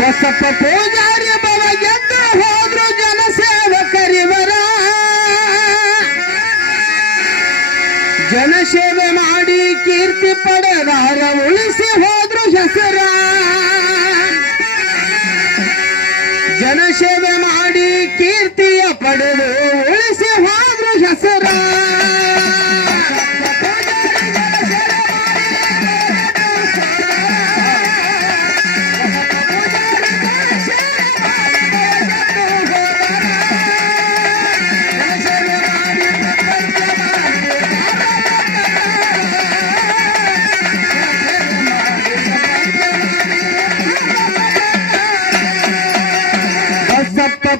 ಬಸಪ್ಪ ಪೂಜಾರಿ ಬವ ಗೆದ್ದು ಹೋದ್ರು ಜನಸೇವಕರಿವರ ಜನಸೇವೆ ಮಾಡಿ ಕೀರ್ತಿ ಪಡೆದಾರ ಉಳಿಸಿ ಹೋದ್ರು ಹೆಸರ ಜನಸೇವೆ ಮಾಡಿ ಕೀರ್ತಿಯ ಪಡೆದು ಉಳಿಸಿ ಹೋದ್ರು ಹೆಸರ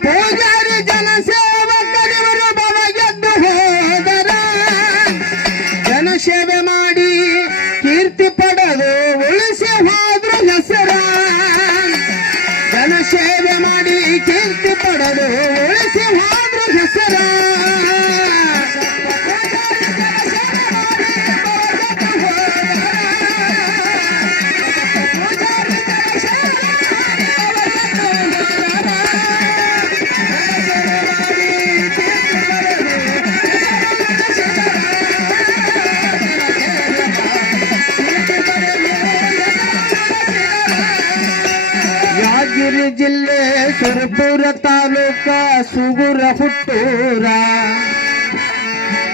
ಪೂಜಾರಿ ಜನಸೇವಕರಿವರು ಬವ ಗೆದ್ದು ಹೋದರ ಜನಸೇವೆ ಮಾಡಿ ಕೀರ್ತಿ ಪಡೆದು ಉಳಿಸಿ ಹೋದ್ರು ಹೆಸರ ಜನಸೇವೆ ಮಾಡಿ ಕೀರ್ತಿ ಪಡೆದು ಉಳಿಸಿ ಹೋದ್ರು ಹೆಸರ ಯಾದಗಿರಿ ಜಿಲ್ಲೆ ಸುರಪುರ ತಾಲೂಕ ಸುಗುರ ಹುಟ್ಟೂರ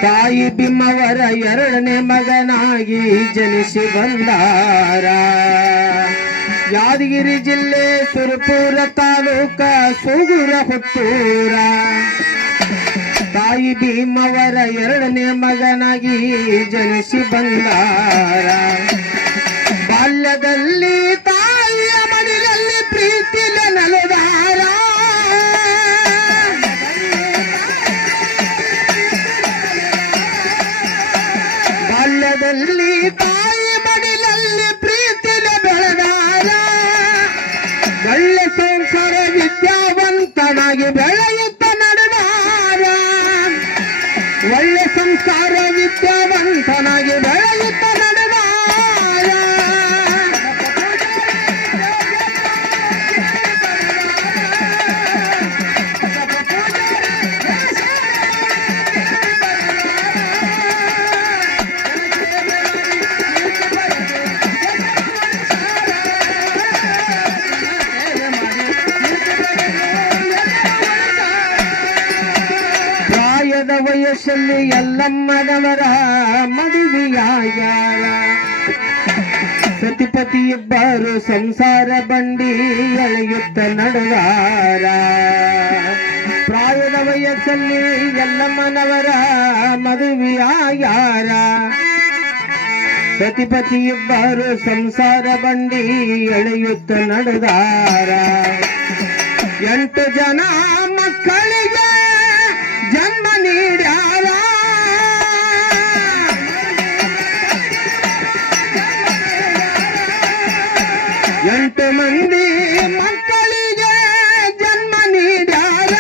ತಾಯಿ ಬಿಮ್ಮವರ ಎರಡನೇ ಮಗನಾಗಿ ಜನಿಸಿ ಬಂದಾರ ಯಾದಗಿರಿ ಜಿಲ್ಲೆ ಸುರಪುರ ತಾಲೂಕ ಸುಗುರ ಹುಟ್ಟೂರ ತಾಯಿ ಭೀಮವರ ಎರಡನೇ ಮಗನಾಗಿ ಜನಿಸಿ ಬಂದಾರ ಬಾಲ್ಯದಲ್ಲಿ ತಾಯಿಯ ಮಡಿಲಲ್ಲಿ ಪ್ರೀತಿಲ ನಲದಾರ ಬಾಲ್ಯದಲ್ಲಿ ತಾಯಿ ಮಡಿಲಲ್ಲಿ ಪ್ರೀತಿಲ ಬೆಳೆದಾರ ಒಳ್ಳೆ ಸಂಸಾರ ವಿದ್ಯಾವಂತನಾಗಿ ಬೆಳೆಯುತ್ತ ನಡೆದಾರ ಒಳ್ಳೆ ಸಂಸಾರ ವಿದ್ಯಾವಂತನಾಗಿ ಬೆಳೆಯುತ್ತ ನಡೆದಾರ ಪ್ರಾಯದ ವಯಸ್ಸಲ್ಲಿ ಎಲ್ಲಮ್ಮನವರ ಮದುವೆಯಾಗ್ಯಾರ ಸತಿಪತಿ ಇಬ್ಬರು ಸಂಸಾರ ಬಂಡಿ ಎಳೆಯುತ್ತ ನಡೆದಾರ ಪ್ರಾಯದ ವಯಸ್ಸಲ್ಲಿ ಎಲ್ಲಮ್ಮನವರ ಮದುವೆಯಾಗ್ಯಾರ ಸತಿಪತಿ ಇಬ್ಬರು ಸಂಸಾರ ಬಂಡಿ ಎಳೆಯುತ್ತ ನಡೆದಾರ 8 ಜನ ಮಕ್ಕಳಿಗೆ ಜನ್ಮ ನೀಡ್ಯಾರ 8 ಮಂದಿ ಮಕ್ಕಳಿಗೆ ಜನ್ಮ ನೀಡ್ಯಾರ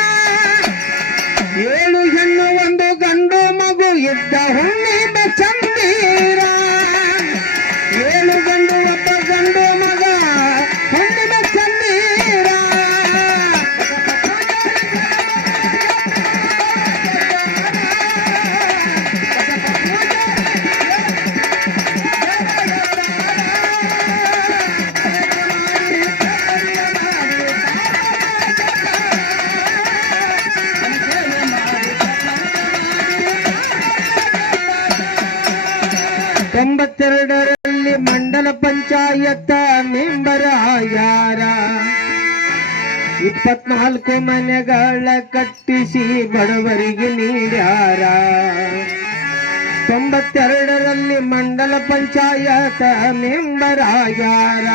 7 ಹೆಣ್ಣು 1 ಗಂಡು ಮಗು ಇದ್ದ ಹುಣ್ಣಿಮೆ ಚಂದೀರ 7 ಗಂಡು 1 ಗಂಡು ಮಗ ಹುಣ್ಣಿಮೆ ಚಂದೀರ ರಲ್ಲಿ ಮಂಡಲ ಪಂಚಾಯತ್ ಮೆಂಬರ್ ಆಗ್ಯಾರ 24 ಮನೆಗಳ ಕಟ್ಟಿಸಿ ಬಡವರಿಗೆ ನೀಡ್ಯಾರ 92ರಲ್ಲಿ ಮಂಡಲ ಪಂಚಾಯತ್ ಮೆಂಬರ್ ಆಗ್ಯಾರ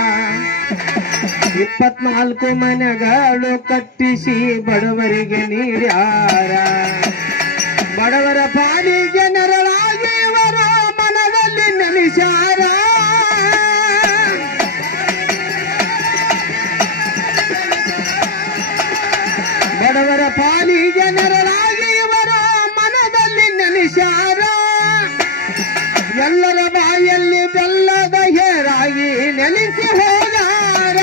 24 ಮನೆಗಳು ಕಟ್ಟಿಸಿ ಬಡವರಿಗೆ ನೀಡ್ಯಾರ ಬಡವರ ಪಾಲಿಗೆ ನೆರಳಾಗಿ ಇವರ ಮನದಲ್ಲಿ ನೆಲೆಸ್ಯಾರ ಬಡವರ ಪಾಲಿಗೆ ನೆರಳಾಗಿ ಇವರ ಮನದಲ್ಲಿ ನೆಲೆಸ್ಯಾರ ಎಲ್ಲರ ಬಾಯಲ್ಲಿ ಬೆಲ್ಲದ ಹೇರಾಗಿ ನೆಲೆಸಿ ಹೋದಾರ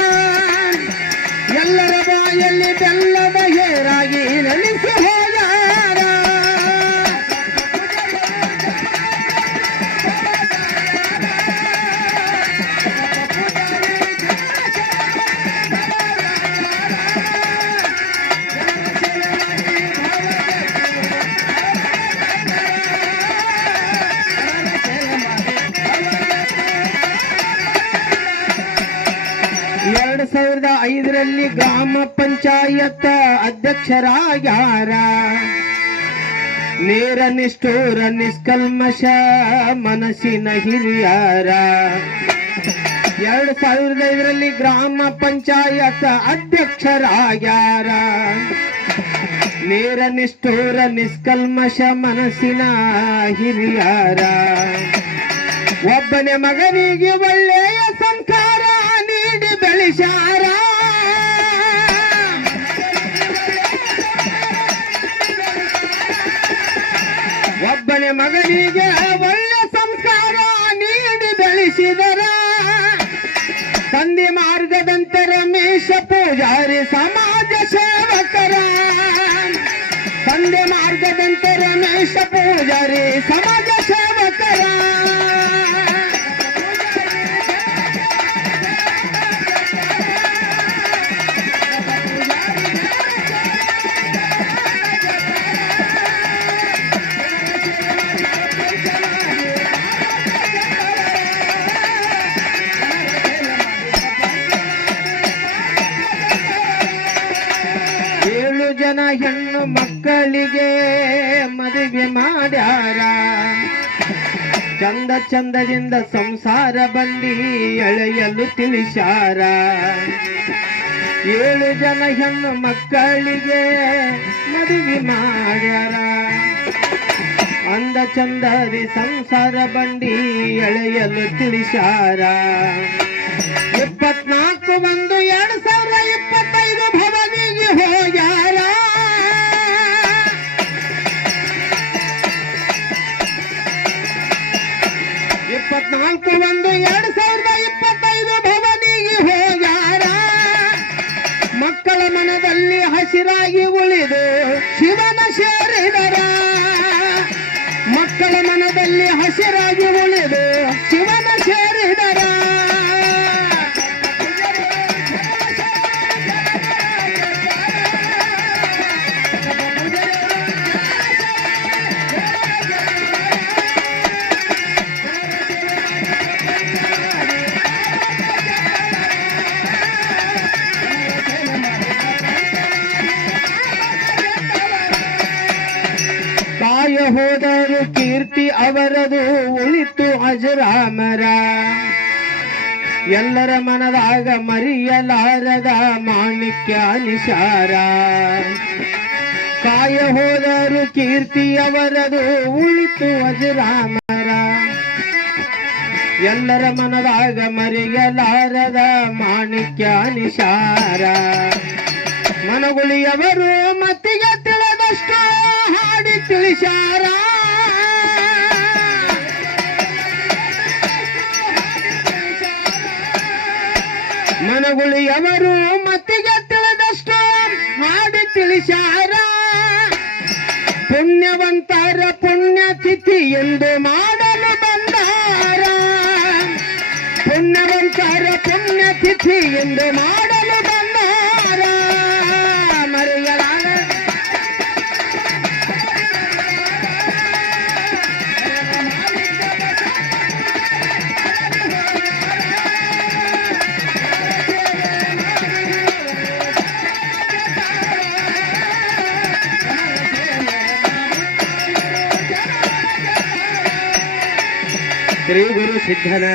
2005ರಲ್ಲಿ ಗ್ರಾಮ ಪಂಚಾಯತ್ ಅಧ್ಯಕ್ಷರಾಗ್ಯಾರ. ನೇರ ನಿಷ್ಠೂರ ನಿಷ್ಕಲ್ಮಶ ಮನಸ್ಸಿನ ಹಿರಿಯರ. 2005ರಲ್ಲಿ ಗ್ರಾಮ ಪಂಚಾಯತ್ ಅಧ್ಯಕ್ಷರಾಗ್ಯಾರ. ನೇರ ನಿಷ್ಠೂರ ನಿಷ್ಕಲ್ಮಶ ಮನಸ್ಸಿನ ಹಿರಿಯರ. ಒಬ್ಬನೇ ಮಗನಿಗೆ ಒಳ್ಳೆಯ ಸಂಸ್ಕಾರ ನೀಡಿ ಬೆಳೆಸಾರ. ಒಬ್ಬನೇ ಮಗನಿಗೆ ಒಳ್ಳೆ ಸಂಸ್ಕಾರ ನೀಡಿ ಬೆಳೆಸಿದರ. ತಂದೆ ಮಾರ್ಗದಂತ ರಮೇಶ ಪೂಜಾರಿ ಸಮಾಜ ಸೇವಕರ. ತಂದೆ ಮಾರ್ಗದಂತ ರಮೇಶ ಪೂಜಾರಿ ಸಮಾಜ ಸೇವಕರ. ಜನ ಹೆಣ್ಣು ಮಕ್ಕಳಿಗೆ ಮದುವೆ ಮಾಡ್ಯಾರ. ಚಂದ ಚಂದದಿಂದ ಸಂಸಾರ ಬಂಡಿ ಎಳೆಯಲು ತಿಳಿಸ್ಯಾರ. 7 ಜನ ಹೆಣ್ಣು ಮಕ್ಕಳಿಗೆ ಮದುವೆ ಮಾಡ್ಯಾರ. ಅಂದ ಚಂದದಿ ಸಂಸಾರ ಬಂಡಿ ಎಳೆಯಲು ತಿಳಿಸ್ಯಾರ. 24/1/2025 ಭವನಿಗೆ ಹೋಗ್ಯಾರ. 24/1/2025 ಭವನಿಗೆ ಹೋಗ್ಯಾರ. ಮಕ್ಕಳ ಮನದಲ್ಲಿ ಹಸಿರಾಗಿ ಉಳಿದು ಶಿವನ ಸೇರಿದರ. ಮಕ್ಕಳ ಮನದಲ್ಲಿ ಹಸಿರಾಗಿ ಉಳಿದು ಶಿವನ ಸೇರಿದರ. ಹೋದರು ಕೀರ್ತಿ ಅವರದು ಉಳಿತು ಅಜರಾಮರ. ಎಲ್ಲರ ಮನದಾಗ ಮರೆಯಲಾರದ ಮಾಣಿಕ್ಯ ನಿಶಾರ. ಕಾಯ ಹೋದರು ಕೀರ್ತಿ ಅವರದು ಉಳಿತು ಅಜರಾಮರ. ಎಲ್ಲರ ಮನದಾಗ ಮರೆಯಲಾರದ ಮಾಣಿಕ್ಯ ನಿಶಾರ. ಮನಗುಳಿಯವರು ಮತ್ತಿಗೆ ತಿಳಿದಷ್ಟು ಹಾಡಿ ತಿಳಿಸಾರ. ಮನಗುಳಿಯವರು ಮತ್ತಿಗೆ ತಿಳಿದಷ್ಟು ಹಾಡಿ ತಿಳಿಸಾರ. ಪುಣ್ಯವಂತರ ಪುಣ್ಯತಿಥಿ ಎಂದು ಮಾಡಲು ಬಂದಾರ. ಪುಣ್ಯವಂತರ ಪುಣ್ಯತಿಥಿ ಎಂದು ಮಾಡಲು ಬಂದಾರ. ಮರೆಯಲಾರ ಶ್ರೀ ಗುರು ಸಿದ್ಧನ